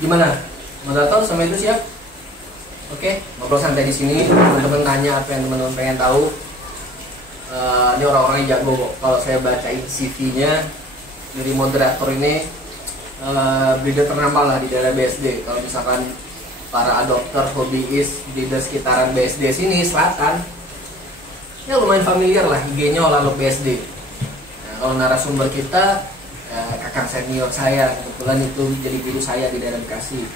Gimana? Moderator sama itu siap? Oke, ngobrol santai di sini. Teman-teman tanya apa yang teman-teman pengen tahu. Ini orang-orang yang jago. Kalau saya bacain CV-nya dari moderator ini, breeder ternama lah di daerah BSD. Kalau misalkan para adopter, hobiis di sekitaran BSD sini selatan, ya lumayan familiar lah IG-nya Holalop BSD. Nah, kalau narasumber kita kakang senior saya, kebetulan itu jadi guru saya di daerah Bekasi,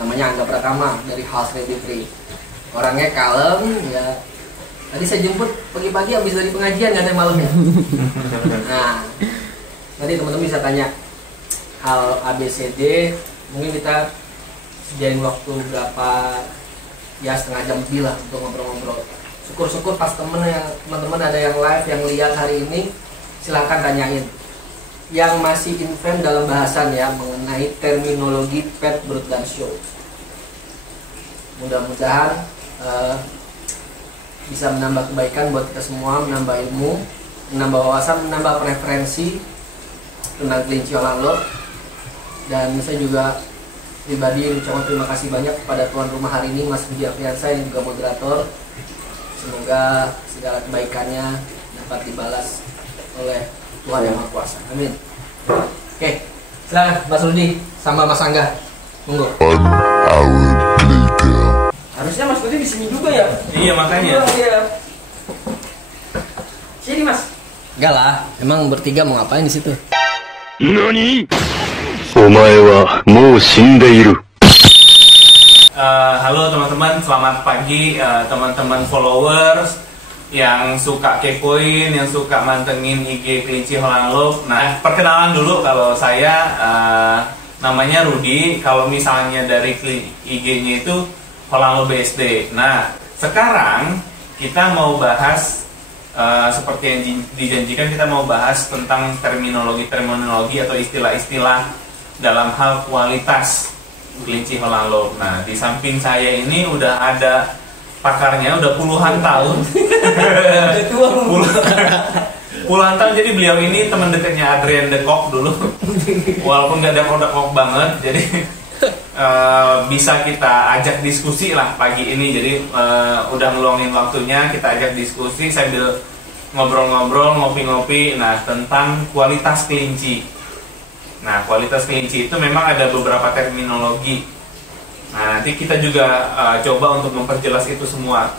namanya Angga Pratama dari House Rabbitry. Orangnya kalem ya. Tadi saya jemput pagi-pagi habis dari pengajian nggak ada malamnya. Nah, nanti teman-teman bisa tanya hal ABCD, mungkin kita sediain waktu berapa, ya setengah jam lebih lah untuk ngobrol-ngobrol. Syukur-syukur pas teman-teman ada yang live yang lihat hari ini, silahkan tanyain. Yang masih info dalam bahasan ya mengenai terminologi pet brood dan show. Mudah-mudahan bisa menambah kebaikan buat kita semua, menambah ilmu, menambah wawasan, menambah preferensi tentang kelinci Holalop. Dan saya juga pribadi ucapkan terima kasih banyak kepada tuan rumah hari ini, Mas Budi Afriansa yang juga moderator. Semoga segala kebaikannya dapat dibalas oleh Tuhan Yang Maha Kuasa. Amin. Oke, silakan Mas Rudi sama Mas Angga. Monggo. Harusnya Mas Rudi di sini juga ya? Iya makanya. Iya. Sini Mas. Enggak lah, emang bertiga mau ngapain di situ? Nani? Omae wa mou shindeiru. Halo teman-teman, selamat pagi teman-teman followers yang suka kepoin, yang suka mantengin IG kelinci Holalop. Nah, perkenalan dulu, kalau saya namanya Rudi. Kalau misalnya dari IG-nya itu Holalop BSD. Nah, sekarang kita mau bahas seperti yang dijanjikan, kita mau bahas tentang terminologi atau istilah-istilah dalam hal kualitas kelinci Holalop. Nah, di samping saya ini udah ada pakarnya, udah puluhan tahun. Puluhan tahun. Jadi beliau ini teman dekatnya Adrian de Kock dulu. Walaupun gak ada produk Kock banget, jadi bisa kita ajak diskusi lah pagi ini. Jadi udah ngeluangin waktunya, kita ajak diskusi sambil ngobrol-ngobrol, ngopi-ngopi. Nah, tentang kualitas kelinci. Nah, kualitas kelinci itu memang ada beberapa terminologi. Nah, nanti kita juga coba untuk memperjelas itu semua.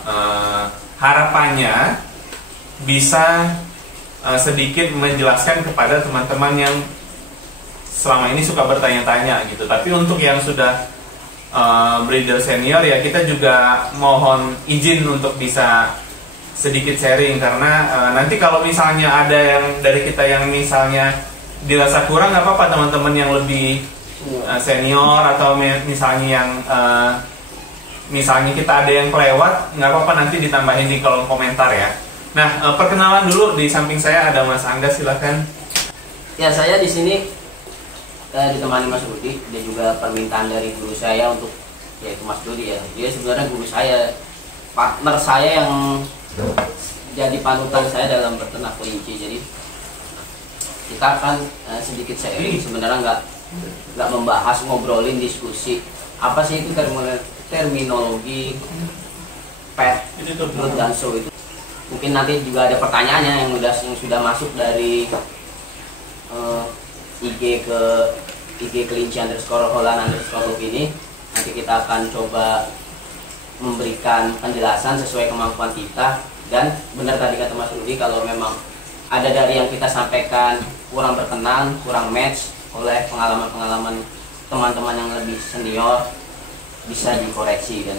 Harapannya bisa sedikit menjelaskan kepada teman-teman yang selama ini suka bertanya-tanya gitu. Tapi untuk yang sudah breeder senior ya, kita juga mohon izin untuk bisa sedikit sharing, karena nanti kalau misalnya ada yang dari kita yang misalnya dirasa kurang, nggak apa-apa teman-teman yang lebih senior atau misalnya yang misalnya kita ada yang kelewat, nggak apa-apa, nanti ditambahin di kolom komentar ya. Nah, perkenalan dulu, di samping saya ada Mas Angga, silakan. Ya, saya di sini ditemani Mas Rudi. Dia juga permintaan dari guru saya untuk, yaitu Mas Rudi ya. Dia sebenarnya guru saya, partner saya yang jadi panutan saya dalam berternak kelinci. Jadi kita akan sedikit sharing, sebenarnya nggak membahas, ngobrolin, diskusi apa sih itu terminologi pet brood dan show itu. Mungkin nanti juga ada pertanyaannya yang sudah masuk dari IG kelinci _Holland_Loop ini. Nanti kita akan coba memberikan penjelasan sesuai kemampuan kita. Dan benar tadi kata Mas Rudi, kalau memang ada dari yang kita sampaikan kurang berkenan, kurang match oleh pengalaman-pengalaman teman-teman yang lebih senior, bisa dikoreksi dan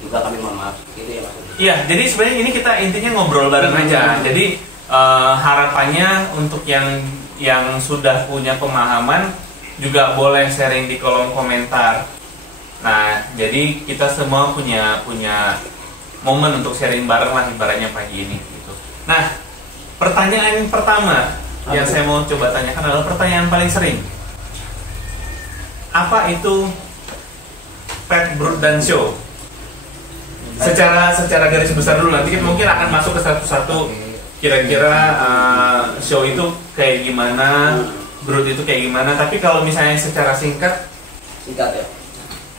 juga kami mohon maaf. Gitu ya Mas Rudi. Iya, jadi sebenarnya ini kita intinya ngobrol bareng aja. Jadi harapannya untuk yang sudah punya pemahaman juga boleh sharing di kolom komentar. Nah, jadi kita semua punya momen untuk sharing bareng lah ibaratnya pagi ini gitu. Nah, pertanyaan pertama yang saya mau coba tanyakan adalah pertanyaan paling sering. Apa itu pet brood dan show? Secara garis besar dulu, nanti mungkin akan masuk ke satu-satu. Kira-kira show itu kayak gimana, brood itu kayak gimana. Tapi kalau misalnya secara singkat ya.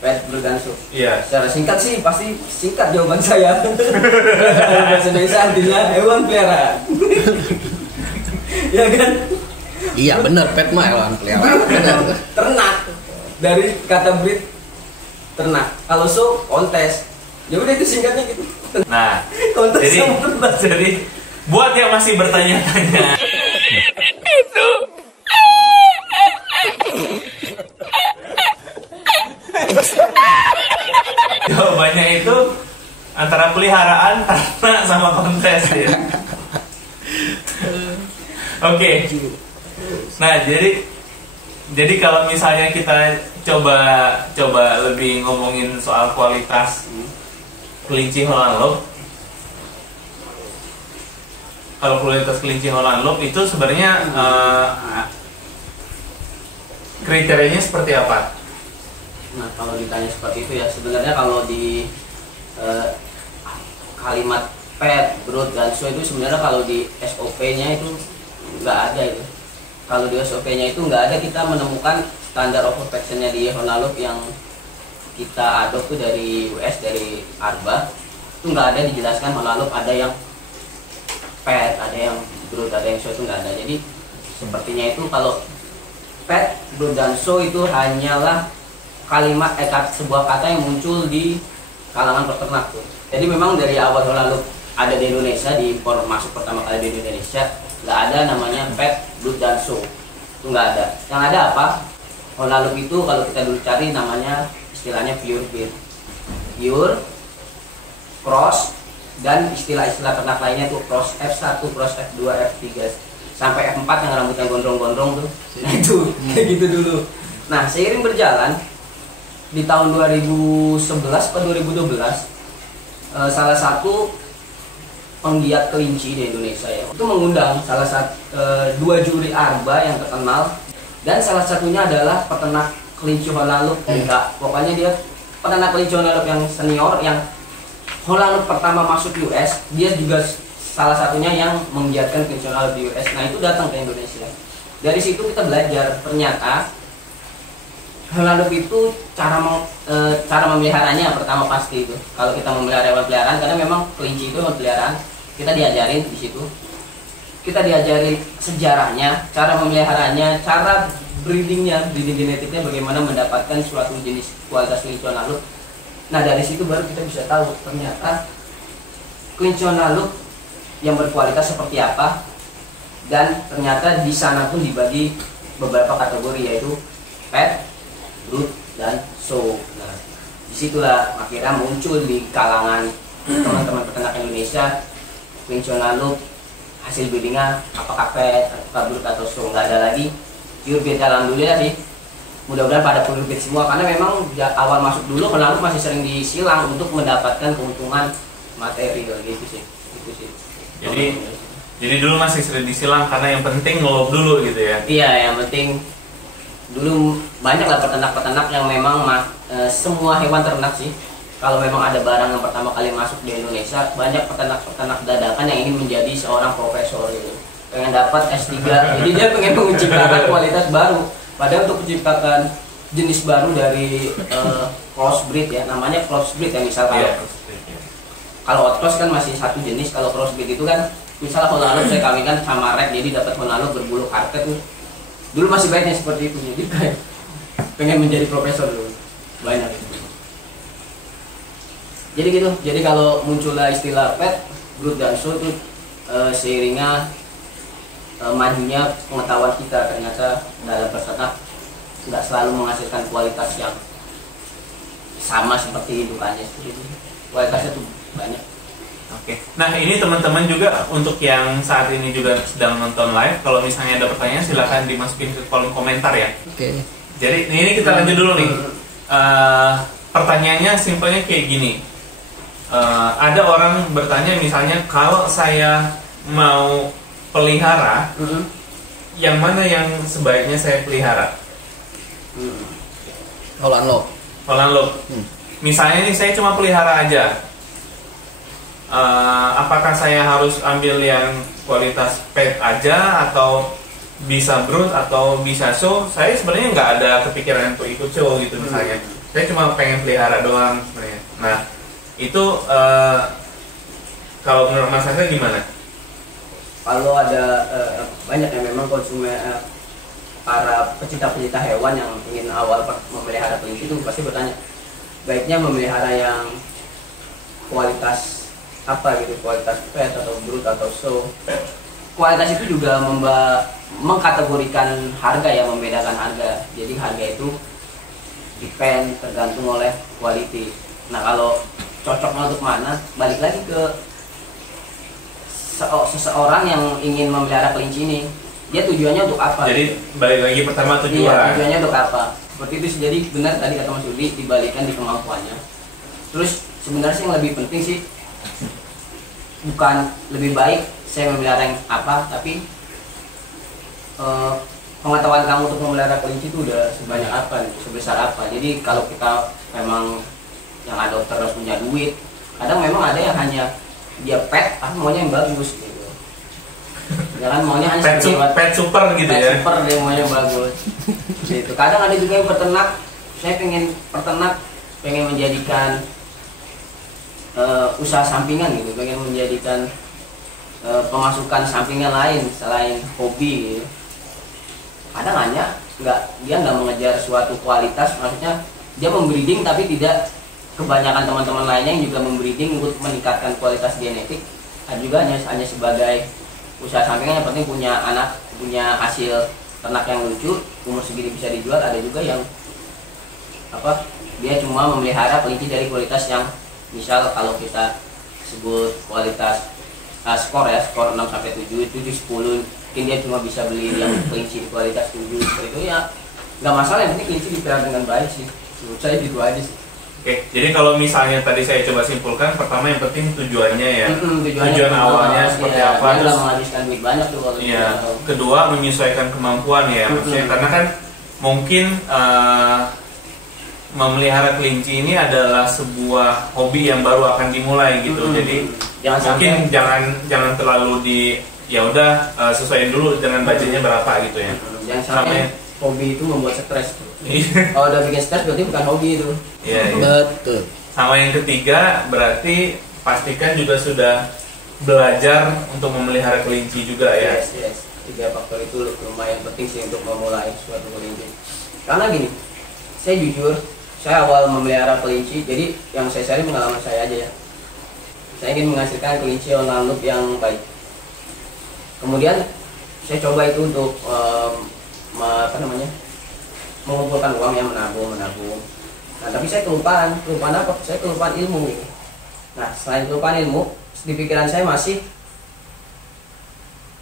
pet, brood dan show. Iya. Secara singkat sih pasti singkat jawaban saya. Bahasa Indonesia artinya hewan peliharaan. Ya kan? Iya bener, pet mah hewan peliharaan. Bener. Ternak, dari kata breed ternak. Kalau show kontes. Ya udah itu singkatnya gitu. Nah, Kontes jadi sama ternak. buat yang masih bertanya-tanya, jawabannya itu antara peliharaan, ternak, sama kontes ya. Oke. Nah, jadi kalau misalnya kita coba lebih ngomongin soal kualitas kelinci Holland Lob. Kalau kualitas kelinci Holland Lob itu sebenarnya kriterianya seperti apa? Nah, kalau ditanya seperti itu ya sebenarnya kalau di kalimat pet, brood dan show itu sebenarnya kalau di SOP-nya itu nggak ada itu. Kalau di SOP-nya itu nggak ada kita menemukan standar of perfection-nya di Holland Lob yang kita adopt tuh dari US, dari Arba itu nggak ada dijelaskan Holland Lob ada yang pet, ada yang brood, ada yang show itu nggak ada. Jadi sepertinya itu kalau pet, brood dan show itu hanyalah kalimat sebuah kata yang muncul di kalangan peternak tuh. Jadi memang dari awal Holland Lob ada di Indonesia, diimpor masuk pertama kali di Indonesia nggak ada namanya pet, brood dan show, itu nggak ada. Yang ada apa? Holland Lob itu kalau kita dulu cari namanya istilahnya pure breed, pure, cross, dan istilah-istilah ternak lainnya tuh cross F1, cross F2, F3 sampai F4 yang rambutnya gondrong-gondrong tuh. Nah itu kayak gitu dulu. Nah seiring berjalan di tahun 2011 atau 2012 salah satu penggiat kelinci di Indonesia ya itu mengundang salah satu dua juri Arba yang terkenal, dan salah satunya adalah peternak kelinci Holland Lob. Pokoknya dia peternak kelinci Holland Lob yang senior, yang Holland Lob pertama masuk US, dia juga salah satunya yang menggiatkan kelinci Holland Lob di US. Nah itu datang ke Indonesia. Dari situ kita belajar ternyata Holland Lob itu cara memeliharanya pertama pasti itu. Kalau kita memelihara hewan peliharaan, karena memang kelinci itu hewan peliharaan, kita diajarin di situ. Kita diajarin sejarahnya, cara memeliharanya, cara breeding genetiknya, bagaimana mendapatkan suatu jenis kualitas kelinci Holland Lob. Nah dari situ baru kita bisa tahu ternyata kelinci Holland Lob yang berkualitas seperti apa, dan ternyata di sana pun dibagi beberapa kategori yaitu pet, brood, dan show. Nah disitulah akhirnya muncul di kalangan teman-teman peternak Indonesia kelinci Holland Lob hasil breedingnya apakah pet, apakah brood atau show. Nggak ada lagi pure breed, alhamdulillah sih. Mudah-mudahan pada pure breed semua, karena memang awal masuk dulu Holland Lob masih sering disilang untuk mendapatkan keuntungan materi gitu sih. Jadi dulu masih sering disilang karena yang penting ngelob dulu gitu ya. Iya, yang penting dulu banyak lah peternak-peternak yang memang semua hewan ternak sih. Kalau memang ada barang yang pertama kali masuk di Indonesia, banyak peternak-peternak dadakan yang ingin menjadi seorang profesor gitu. Pengen dapat S3, jadi dia pengen menciptakan kualitas baru. Padahal untuk menciptakan jenis baru dari crossbreed ya, namanya crossbreed ya misalnya. Kalau outcross kan masih satu jenis, kalau crossbreed itu kan misalnya Holland Lob saya kawinkan sama rek, jadi dapat Holland Lob berbulu karpet tuh. Dulu masih banyak seperti itu, jadi pengen menjadi profesor dulu banyak. Jadi gitu. Jadi kalau muncullah istilah pet, brood, dan show itu seiringnya majunya pengetahuan kita, ternyata dalam peternak nggak selalu menghasilkan kualitas yang sama seperti indukannya. Kualitasnya tuh banyak. Oke. Nah ini teman-teman juga untuk yang saat ini juga sedang nonton live, kalau misalnya ada pertanyaan silahkan dimasukin ke kolom komentar ya. Oke. Jadi ini kita lanjut dulu nih. Pertanyaannya simpelnya kayak gini. Ada orang bertanya misalnya kalau saya mau pelihara, yang mana yang sebaiknya saya pelihara? Holland Lob. Holland Lob. Misalnya nih saya cuma pelihara aja. Apakah saya harus ambil yang kualitas pet aja atau bisa brood atau bisa show, saya sebenarnya nggak ada kepikiran untuk ikut show gitu misalnya. Saya cuma pengen pelihara doang sebenarnya. Nah itu kalau menurut Mas Angga gimana? Kalau ada banyak yang memang konsumen para pecinta-pecinta hewan yang ingin awal memelihara kelinci itu pasti bertanya, baiknya memelihara yang kualitas apa gitu, kualitas pet atau brood atau show. Kualitas itu juga mengkategorikan harga ya, membedakan harga. Jadi harga itu depend, tergantung oleh quality. Nah kalau cocoknya untuk mana, balik lagi ke seseorang yang ingin memelihara kelinci ini, dia tujuannya untuk apa? Jadi balik lagi pertama tujuan. Iya, tujuannya untuk apa? Seperti itu sih. Jadi benar tadi kata Mas Udi, dibalikan di kemampuannya. Terus sebenarnya sih yang lebih penting sih bukan lebih baik saya memelihara yang apa, tapi pengetahuan kamu untuk memelihara kelinci itu udah sebanyak apa, sebesar apa. Jadi kalau kita memang yang ada dokter harus punya duit, kadang memang ada yang hanya dia pet tapi maunya yang bagus gitu. Jangan maunya hanya pet super gitu pet ya. Super dia maunya bagus. Gitu. Kadang ada juga yang peternak, saya pengen peternak, pengen menjadikan usaha sampingan gitu, pengen menjadikan pemasukan sampingan lain selain hobi gitu. Kadang hanya dia nggak mengejar suatu kualitas, maksudnya dia membreeding tapi tidak kebanyakan teman-teman lainnya yang juga membreeding untuk meningkatkan kualitas genetik. Ada juga hanya sebagai usaha sampingan, yang penting punya anak, punya hasil ternak yang lucu, umur segini bisa dijual. Ada juga yang dia cuma memelihara kelinci dari kualitas yang misal kalau kita sebut kualitas skor 6 sampai 7, 10, mungkin dia cuma bisa beli yang kelinci kualitas 7 seperti itu ya, nggak masalah, yang penting kelinci dipelihara dengan baik sih. Menurut saya itu aja sih. Oke, jadi kalau misalnya tadi saya coba simpulkan, pertama yang penting tujuannya ya, tujuan awalnya seperti apa, dia nggak menghabiskan duit banyak tuh kalau iya. Kedua menyesuaikan kemampuan ya, maksudnya karena kan mungkin memelihara kelinci ini adalah sebuah hobi yang baru akan dimulai gitu. Jadi mungkin jangan terlalu ya udah sesuaiin dulu dengan budgetnya berapa gitu ya. Jangan sampai hobi itu membuat stres. Kalau udah bikin stres berarti bukan hobi itu. Iya. Betul. Sama yang ketiga berarti pastikan juga sudah belajar untuk memelihara kelinci juga ya. Yes. 3 faktor itu lumayan penting sih untuk memulai suatu kelinci. Karena gini, saya jujur, saya awal memelihara kelinci, jadi yang saya share pengalaman saya aja ya. Saya ingin menghasilkan kelinci online loop yang baik. Kemudian saya coba itu untuk mengumpulkan uang, yang menabung. Nah tapi saya kelupaan apa? Saya kelupaan ilmu gitu. Nah selain kelupaan ilmu, di pikiran saya masih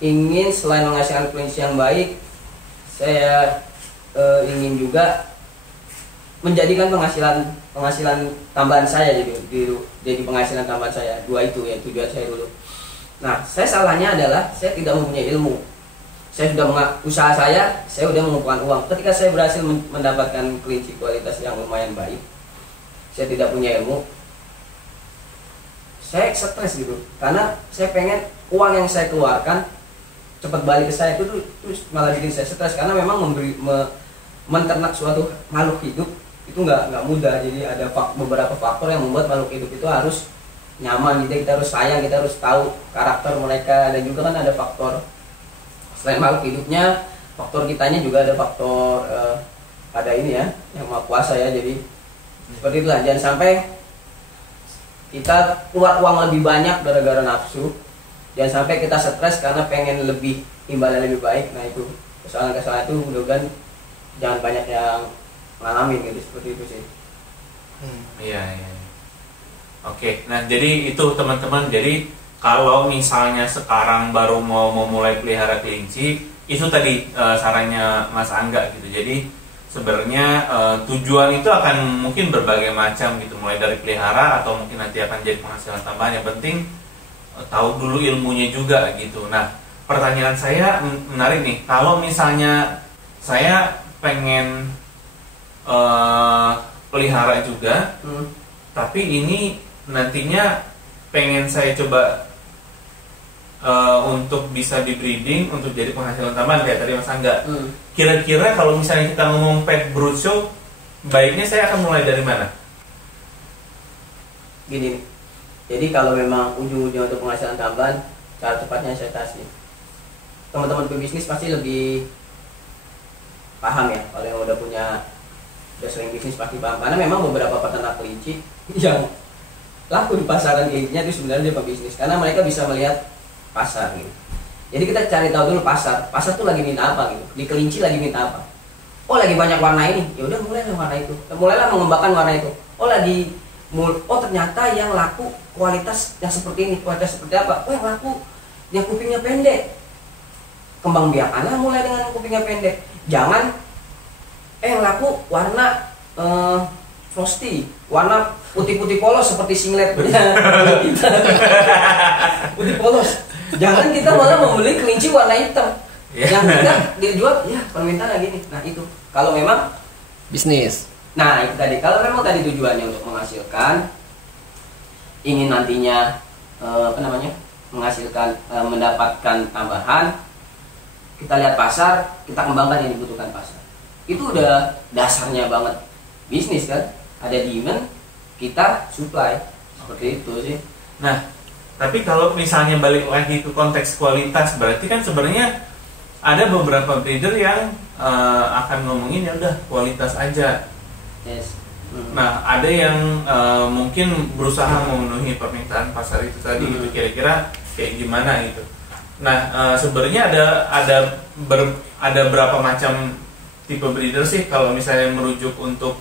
ingin selain menghasilkan kelinci yang baik, saya ingin juga menjadikan penghasilan tambahan saya jadi penghasilan tambahan saya. Dua itu ya tujuan saya dulu. Nah saya salahnya adalah saya tidak mempunyai ilmu. Saya sudah usaha saya sudah mengumpulkan uang. Ketika saya berhasil mendapatkan kelinci kualitas yang lumayan baik, saya tidak punya ilmu, saya stres gitu. Karena saya pengen uang yang saya keluarkan cepat balik ke saya, itu malah bikin saya stres. Karena memang menternak suatu makhluk hidup itu nggak mudah. Jadi ada beberapa faktor yang membuat makhluk hidup itu harus nyaman. Jadi kita harus sayang, kita harus tahu karakter mereka, dan juga kan ada faktor selain makhluk hidupnya, faktor kitanya juga ada faktor ada ini ya, yang maha kuasa ya. Jadi seperti itulah, jangan sampai kita keluar uang lebih banyak gara-gara nafsu, jangan sampai kita stres karena pengen lebih imbalan lebih baik. Nah itu kesalahan-kesalahan itu mudah-mudahan jangan banyak yang ngalamin gitu, seperti itu sih. Iya. Oke, nah jadi itu teman-teman. Jadi kalau misalnya sekarang baru mau memulai pelihara kelinci, itu tadi sarannya Mas Angga gitu. Jadi sebenarnya tujuan itu akan mungkin berbagai macam gitu, mulai dari pelihara atau mungkin nanti akan jadi penghasilan tambahan. Yang penting tahu dulu ilmunya juga gitu. Nah, pertanyaan saya menarik nih. Kalau misalnya saya pengen pelihara juga, tapi ini nantinya pengen saya coba untuk bisa di breeding untuk jadi penghasilan tambahan kayak tadi Mas Angga. Kira-kira kalau misalnya kita ngomong pet brood show, baiknya saya akan mulai dari mana? Gini nih. Jadi kalau memang ujung-ujungnya untuk penghasilan tambahan, cara cepatnya saya kasih. Teman-teman pebisnis pasti lebih paham ya, kalau yang udah sering bisnis pasti paham. Karena memang beberapa peternak kelinci yang laku di pasaran kelincinya itu sebenarnya dia pebisnis, karena mereka bisa melihat pasar gitu. Jadi kita cari tahu dulu pasar tuh lagi minta apa gitu. Di kelinci lagi minta apa? Oh lagi banyak warna ini, ya udah mulailah warna itu. Mulailah mengembangkan warna itu. Oh ternyata yang laku kualitas yang seperti ini, kualitas seperti apa? Oh yang laku yang kupingnya pendek. Kembang biakanlah mulai dengan kupingnya pendek. Jangan yang laku warna frosty, warna putih-putih polos seperti singlet punya kita. Putih polos. Jangan kita malah membeli kelinci warna hitam. Yang kita dijual ya permintaan gini. Nah itu kalau memang Bisnis. nah itu tadi, kalau memang tadi tujuannya untuk menghasilkan, ingin nantinya menghasilkan, mendapatkan tambahan, kita lihat pasar, kita kembangkan yang dibutuhkan pasar. Itu udah dasarnya banget bisnis kan. Ada demand, kita supply. Seperti itu sih. Nah, tapi kalau misalnya balik lagi ke konteks kualitas, berarti kan sebenarnya ada beberapa breeder yang akan ngomongin ya udah kualitas aja. Yes. Nah, ada yang mungkin berusaha memenuhi permintaan pasar itu tadi gitu, kira-kira kayak gimana gitu. Nah, sebenarnya ada berapa macam tipe breeder sih kalau misalnya merujuk untuk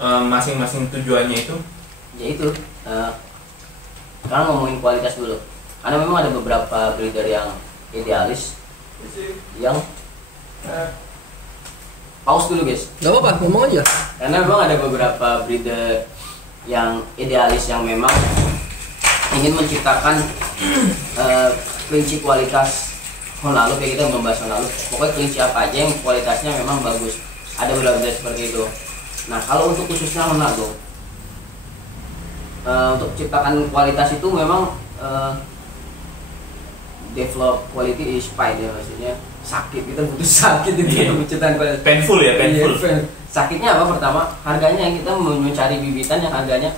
masing-masing tujuannya itu? Ya itu. Sekarang ngomongin kualitas dulu. Karena memang ada beberapa breeder yang idealis, yang pause dulu guys. Gak apa-apa, ngomong aja. Karena memang ada beberapa breeder yang idealis yang memang ingin menciptakan kelinci kualitas Honallo, kayak kita membahas Honallo. Pokoknya kelinci apa aja yang kualitasnya memang bagus. Ada beberapa breeder seperti itu. Nah kalau untuk khususnya Honallo, untuk menciptakan kualitas itu memang develop quality is pain ya, maksudnya sakit, kita butuh sakit itu untuk menciptakan kualitas. Painful ya, painful. Sakitnya apa? Pertama, harganya kita mencari bibitan yang harganya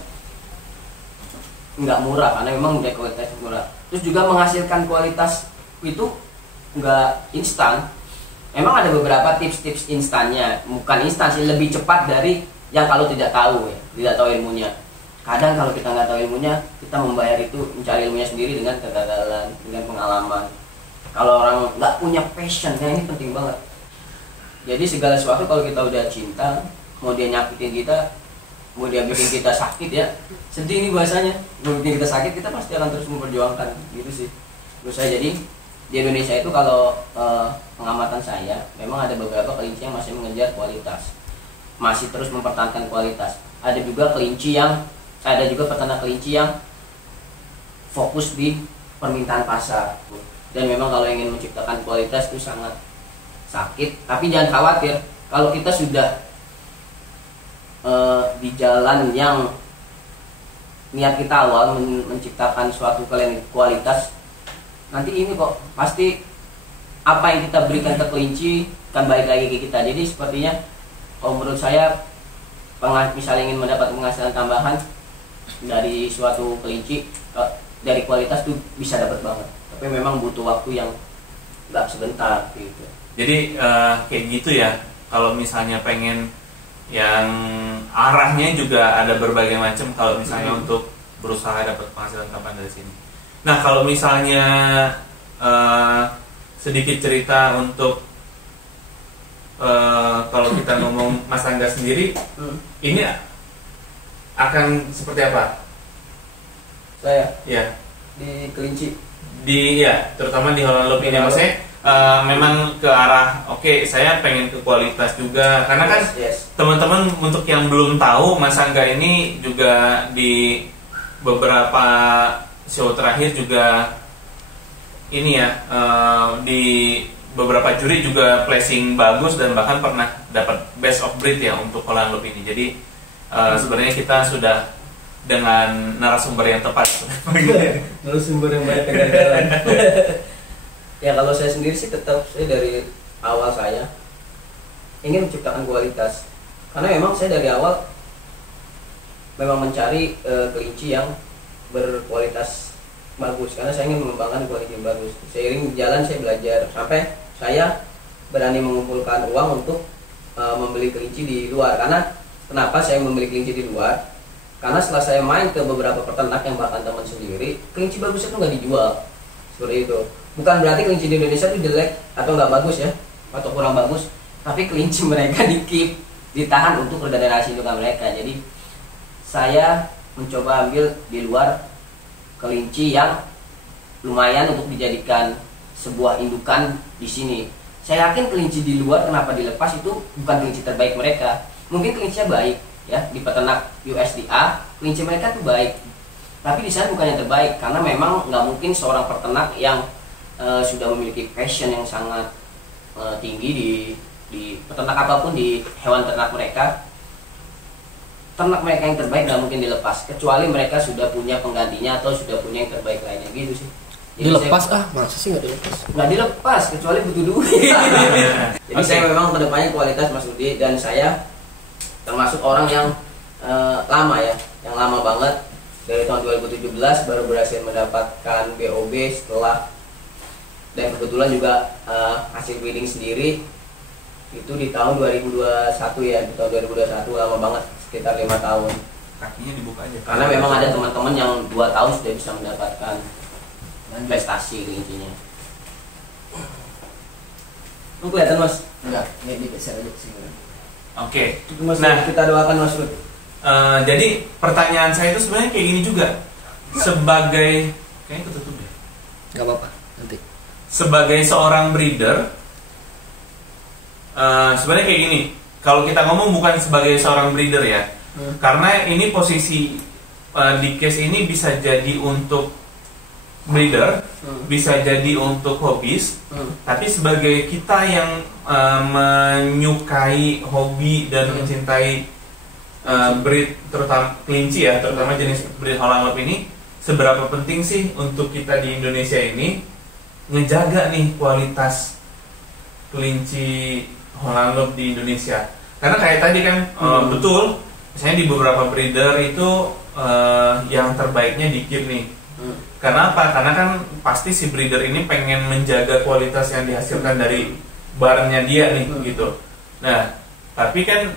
nggak murah, karena memang udah kualitas murah. Terus juga menghasilkan kualitas itu nggak instan. Memang ada beberapa tips-tips instannya, bukan instan sih, lebih cepat dari yang kalau tidak tahu ya, tidak tahu ilmunya. Kadang kalau kita nggak tahu ilmunya, kita membayar itu, mencari ilmunya sendiri dengan kegagalan, dengan pengalaman. Kalau orang nggak punya passion, nah ini penting banget. Jadi segala sesuatu kalau kita udah cinta, mau dia nyakitin kita, mau dia bikin kita sakit ya, sedih ini bahasanya. Mau bikin kita sakit, kita pasti akan terus memperjuangkan, gitu sih. Menurut saya, jadi di Indonesia itu kalau pengamatan saya, memang ada beberapa kelinci yang masih mengejar kualitas, masih terus mempertahankan kualitas. Ada juga peternak kelinci yang fokus di permintaan pasar. Dan memang kalau ingin menciptakan kualitas itu sangat sakit. Tapi jangan khawatir, kalau kita sudah di jalan yang niat kita awal menciptakan suatu kualitas, nanti ini kok pasti apa yang kita berikan ke kelinci akan balik lagi ke kita. Jadi sepertinya kalau menurut saya, misalnya ingin mendapat penghasilan tambahan dari suatu kelinci, dari kualitas tuh bisa dapat banget. Tapi memang butuh waktu yang nggak sebentar gitu. Jadi kayak gitu ya. Kalau misalnya pengen yang arahnya juga ada berbagai macam. Kalau misalnya untuk berusaha dapat penghasilan tambahan dari sini. Nah kalau misalnya sedikit cerita untuk kalau kita ngomong Mas Angga sendiri, ini akan seperti apa? Saya Ya. di kelinci. Terutama di Honallo ini maksudnya memang ke arah saya pengen ke kualitas juga, karena kan teman-teman untuk yang belum tahu, Mas Angga ini juga di beberapa show terakhir juga ini ya, di beberapa juri juga placing bagus dan bahkan pernah dapat best of breed ya untuk Honallo ini. Jadi sebenarnya kita sudah dengan narasumber yang tepat. Narasumber yang banyak kegagalan. Ya kalau saya sendiri sih tetap saya dari awal saya ingin menciptakan kualitas, karena memang saya dari awal memang mencari kelinci yang berkualitas bagus, karena saya ingin mengembangkan kualitas yang bagus. Seiring jalan saya belajar sampai saya berani mengumpulkan uang untuk membeli kelinci di luar. Karena kenapa saya membeli kelinci di luar? Karena setelah saya main ke beberapa peternak yang bahkan teman sendiri, kelinci bagus itu nggak dijual seperti itu. Bukan berarti kelinci di Indonesia itu jelek atau nggak bagus ya, atau kurang bagus, tapi kelinci mereka di-keep, ditahan untuk regenerasi juga mereka. Jadi saya mencoba ambil di luar kelinci yang lumayan untuk dijadikan sebuah indukan di sini. Saya yakin kelinci di luar kenapa dilepas itu bukan kelinci terbaik mereka. Mungkin kelincinya baik ya, di peternak USDA kelinci mereka tuh baik, tapi di sana bukan yang terbaik, karena memang nggak mungkin seorang peternak yang sudah memiliki passion yang sangat tinggi di peternak apapun, di hewan ternak mereka, ternak mereka yang terbaik nggak mungkin dilepas, kecuali mereka sudah punya penggantinya atau sudah punya yang terbaik lainnya gitu sih. Jadi Dilepas masa sih nggak dilepas? nggak dilepas kecuali butuh duit. Jadi saya memang kedepannya kualitas Mas Rudi, dan saya termasuk orang yang lama ya, yang lama banget. Dari tahun 2017 baru berhasil mendapatkan BOB setelah, dan kebetulan juga hasil breeding sendiri itu di tahun 2021 ya, di tahun 2021 lama banget, sekitar 5 tahun. Kakinya dibuka aja. Karena memang ada teman-teman yang 2 tahun sudah bisa mendapatkan prestasi kelincinya. Lu kelihatan Mas? Enggak, ini digeser aja sih. Oke. Mas, Nah, kita doakan Mas Rudi. jadi pertanyaan saya itu sebenarnya kayak gini juga. Sebagai, kayaknya ketutup ya. Nggak apa-apa, nanti. Sebagai seorang breeder, sebenarnya kayak gini. Kalau kita ngomong bukan sebagai seorang breeder ya, karena ini posisi di case ini bisa jadi untuk breeder, bisa jadi untuk hobis, tapi sebagai kita yang menyukai hobi dan mencintai breed, terutama kelinci ya, terutama jenis breed Holland Lop ini, seberapa penting sih untuk kita di Indonesia ini ngejaga nih kualitas kelinci Holland Lop di Indonesia? Karena kayak tadi kan betul, misalnya di beberapa breeder itu yang terbaiknya di-keep nih. Karena apa? Karena kan pasti si breeder ini pengen menjaga kualitas yang dihasilkan dari barnya dia nih gitu. Nah, tapi kan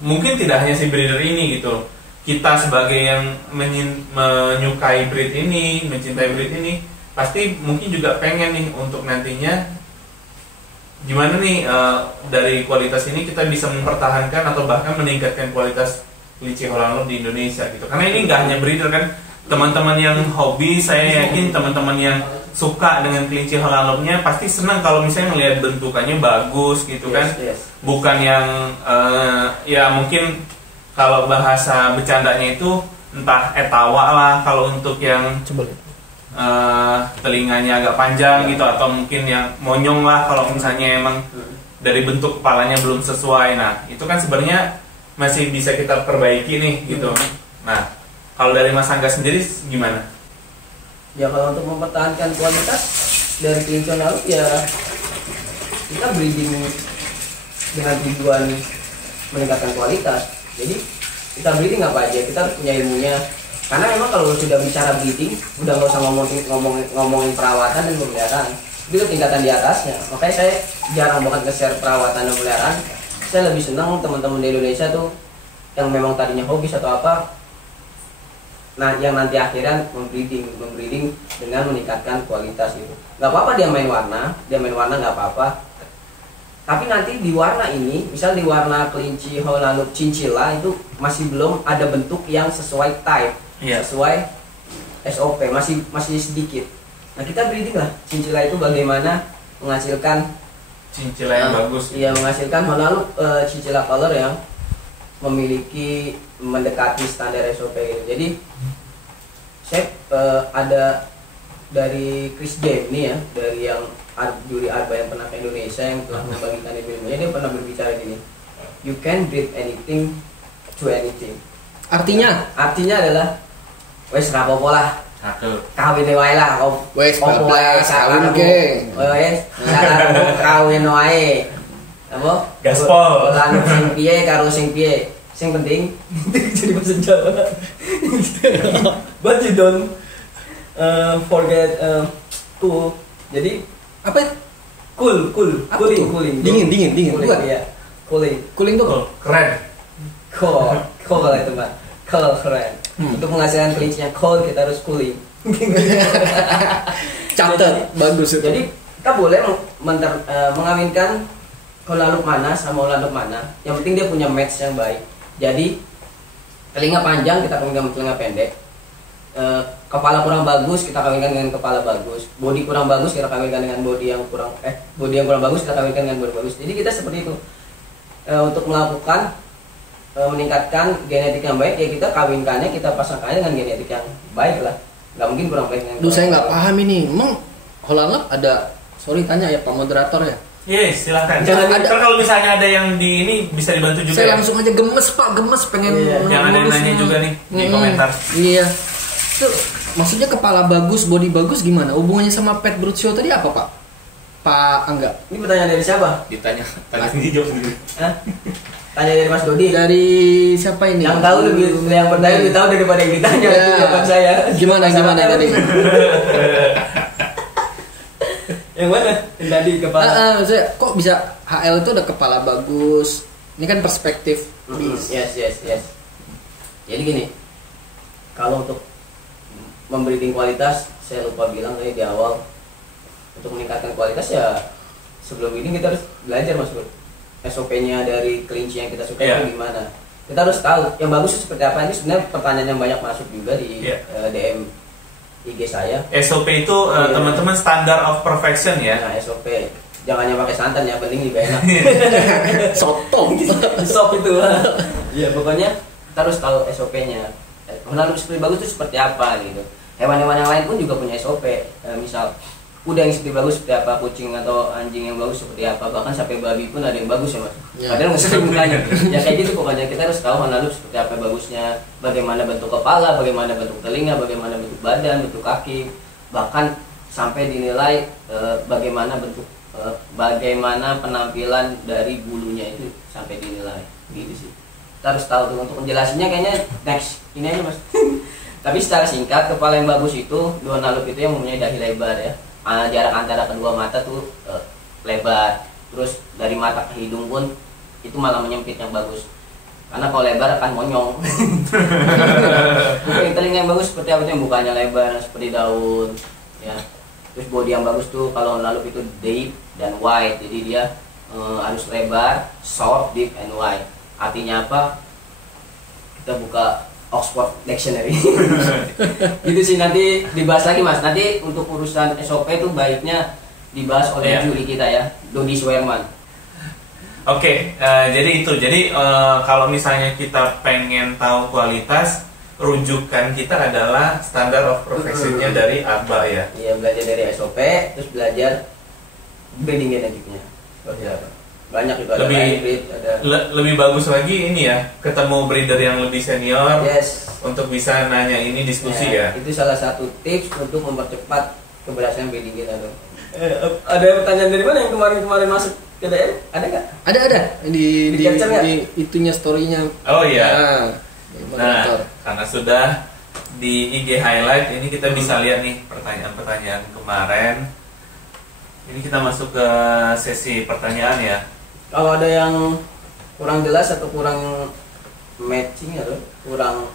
mungkin tidak hanya si breeder ini gitu. Kita sebagai yang menyukai breed ini, mencintai breed ini, pasti mungkin juga pengen nih untuk nantinya gimana nih dari kualitas ini kita bisa mempertahankan atau bahkan meningkatkan kualitas kelinci Holland Lop di Indonesia gitu. Karena ini nggak hanya breeder kan, teman-teman yang hobi, saya yakin teman-teman yang suka dengan kelinci Holland Lopnya pasti senang kalau misalnya melihat bentukannya bagus gitu kan. Bukan yang ya mungkin kalau bahasa bercandanya itu entah etawa lah kalau untuk yang telinganya agak panjang gitu, atau mungkin yang monyong lah kalau misalnya emang dari bentuk kepalanya belum sesuai. Nah itu kan sebenarnya masih bisa kita perbaiki nih gitu. Nah kalau dari Mas Angga sendiri gimana? Ya kalau untuk mempertahankan kualitas dari kelinci Holland Lop ya kita breeding dengan tujuan meningkatkan kualitas. Jadi kita breeding apa aja, kita harus punya ilmunya. Karena memang kalau sudah bicara breeding, udah nggak usah ngomongin perawatan dan pemeliharaan, itu tingkatan di atasnya. Makanya saya jarang banget nge-share perawatan dan pemeliharaan. Saya lebih senang teman-teman di Indonesia tuh yang memang tadinya hobis atau apa, nah yang nanti akhirnya membreeding dengan meningkatkan kualitas itu. Nggak apa-apa dia main warna nggak apa-apa. Tapi nanti di warna ini, misal di warna kelinci Holland Lop Chinchilla itu masih belum ada bentuk yang sesuai type, sesuai SOP, masih sedikit. Nah kita breeding lah Chinchilla itu bagaimana menghasilkan Chinchilla yang bagus. Iya, menghasilkan Holland Lop Chinchilla color yang memiliki mendekati standar SOP gitu. Jadi saya ada dari Chris James nih ya, dari yang juri ARBA yang pernah ke Indonesia yang telah membagikan ilmunya, dia pernah berbicara gini, you can breed anything to anything, Artinya adalah wes rapopo lah. Satu. Kawin wae lah. Wes, Opo wae, 14, kawin ke. Oh wes, sakarepmu kawin wae. Apa? Gaspol. Lan sing piye karo sing piye. Sing penting jadi bahasa Jawa. But you don't forget cool. Jadi Apa? cool, Apa tuh? cooling. Dingin. Cooling, Bukan? iya. Cooling. Cooling tuh. Cool. Keren. Cool itu Mbak. Cool keren. Untuk menghasilkan kelincinya cool kita harus cooling. Catat, bagus itu. Jadi kita boleh mengawinkan kolaluk mana sama ulaluk mana. Yang penting dia punya match yang baik. Jadi telinga panjang kita kawinkan dengan telinga pendek. Kepala kurang bagus kita kawinkan dengan kepala bagus. Body kurang bagus kita kawinkan dengan body yang kurang bagus kita kawinkan dengan body bagus. Jadi kita seperti itu. Untuk melakukan meningkatkan genetik yang baik ya kita kawinkannya, kita pasangkannya dengan genetik yang baik lah. Nggak mungkin kurang baik dengan Duh, saya nggak paham ini. Emang Holalap ada, sorry tanya ya Pak Moderator ya. Yes, silahkan. Jangan Ntar kalau misalnya ada yang di ini bisa dibantu juga. Saya ya? langsung aja gemes Pak, pengen Iya. Yang ada yang ngurus nanya semua. juga nih di komentar. Iya. Itu maksudnya kepala bagus, body bagus gimana? Hubungannya sama Pet Brucio tadi apa Pak? Pak Angga. Ini pertanyaan dari siapa? Tanya sendiri, jawab sendiri. Hah? Tanya dari Mas Dodi. Dari siapa ini? Yang tahu yang bertanya lebih tahu daripada yang ditanya. Ya. Itu jawaban saya. Gimana tadi? Yang mana? Yang tadi kepala. Maksudnya kok bisa HL itu ada kepala bagus? Ini kan perspektif. Yes. Jadi gini, kalau untuk membreeding kualitas, saya lupa bilang tadi di awal, untuk meningkatkan kualitas ya sebelum ini kita harus belajar Mas Bro. SOP-nya dari kelinci yang kita suka Iya. itu gimana. Kita harus tahu yang bagus itu seperti apa. Ini sebenarnya pertanyaan yang banyak masuk juga di DM IG saya. SOP itu teman-teman standard of perfection ya. Nah, SOP. Jangan yang pakai santan ya, penting lebih enak. Soto. Sop itu. Ya pokoknya kita harus tahu SOP-nya. Menaruh seperti bagus itu seperti apa gitu. Hewan-hewan yang lain pun juga punya SOP. Misal kuda yang seperti bagus seperti apa, kucing atau anjing yang bagus seperti apa, bahkan sampai babi pun ada yang bagus ya Mas. Ya. Padahal nggak sering mukanya. Ya kayak gitu pokoknya kita harus tahu menaruh seperti apa bagusnya, bagaimana bentuk kepala, bagaimana bentuk telinga, bagaimana bentuk badan, bentuk kaki, bahkan sampai dinilai bagaimana penampilan dari bulunya itu sampai dinilai gitu sih. Kita harus tahu tuh. Untuk menjelasinya kayaknya next ini aja Mas. Tapi secara singkat, kepala yang bagus itu dua nalup itu yang mempunyai dahi lebar ya. Jarak antara kedua mata tuh lebar. Terus dari mata ke hidung pun itu malah menyempit yang bagus. Karena kalau lebar akan monyong. Mungkin telinga yang bagus seperti apa tuh, yang mukanya lebar seperti daun ya. Terus body yang bagus tuh kalau nalup itu deep dan wide. Jadi dia harus lebar, short, deep and wide. Artinya apa? Kita buka Oxford Dictionary. Gitu sih, nanti dibahas lagi Mas. Nanti untuk urusan SOP itu baiknya dibahas oleh juri kita ya, Dodi Swerman. Oke, jadi itu. Jadi kalau misalnya kita pengen tahu kualitas, rujukan kita adalah standard of perfection-nya dari ABA ya. Iya, belajar dari SOP, terus belajar breeding genetiknya. Seperti apa? Banyak itu, ada hybrid, ada. Lebih bagus lagi ini ya, ketemu breeder yang lebih senior. Yes. Untuk bisa nanya ini diskusi ya. Itu salah satu tips untuk mempercepat keberhasilan breeding kita tuh. Ada pertanyaan dari mana yang kemarin masuk ke DM? Ada nggak? Ada di capture nggak? di itunya story-nya. Oh iya. Nah, Nah, karena sudah di IG highlight ini kita bisa lihat nih pertanyaan-pertanyaan kemarin. Ini kita masuk ke sesi pertanyaan ya. Kalau ada yang kurang jelas atau kurang matching atau kurang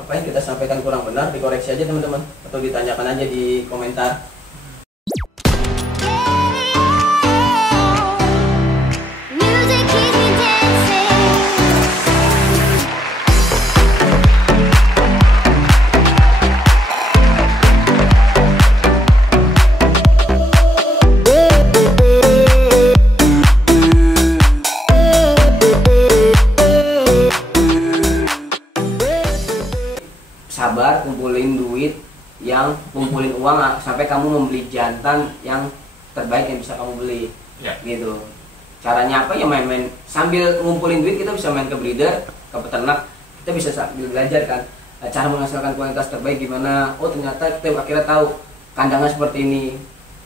apa yang kita sampaikan kurang benar, dikoreksi aja teman-teman, atau ditanyakan aja di komentar. Music keeps me dancing. Sabar, kumpulin uang sampai kamu membeli jantan yang terbaik yang bisa kamu beli. Ya. Gitu. Caranya apa ya, main-main sambil ngumpulin duit kita bisa main ke breeder, ke peternak, kita bisa sambil belajar kan cara menghasilkan kualitas terbaik gimana. Oh ternyata kita akhirnya tahu kandangnya seperti ini,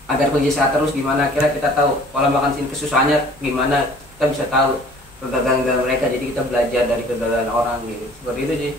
agar kondisi sehat terus gimana, akhirnya kita tahu pola makan sini kesusahannya gimana, kita bisa tahu kegagalan mereka, jadi kita belajar dari kegagalan orang gitu, seperti itu sih.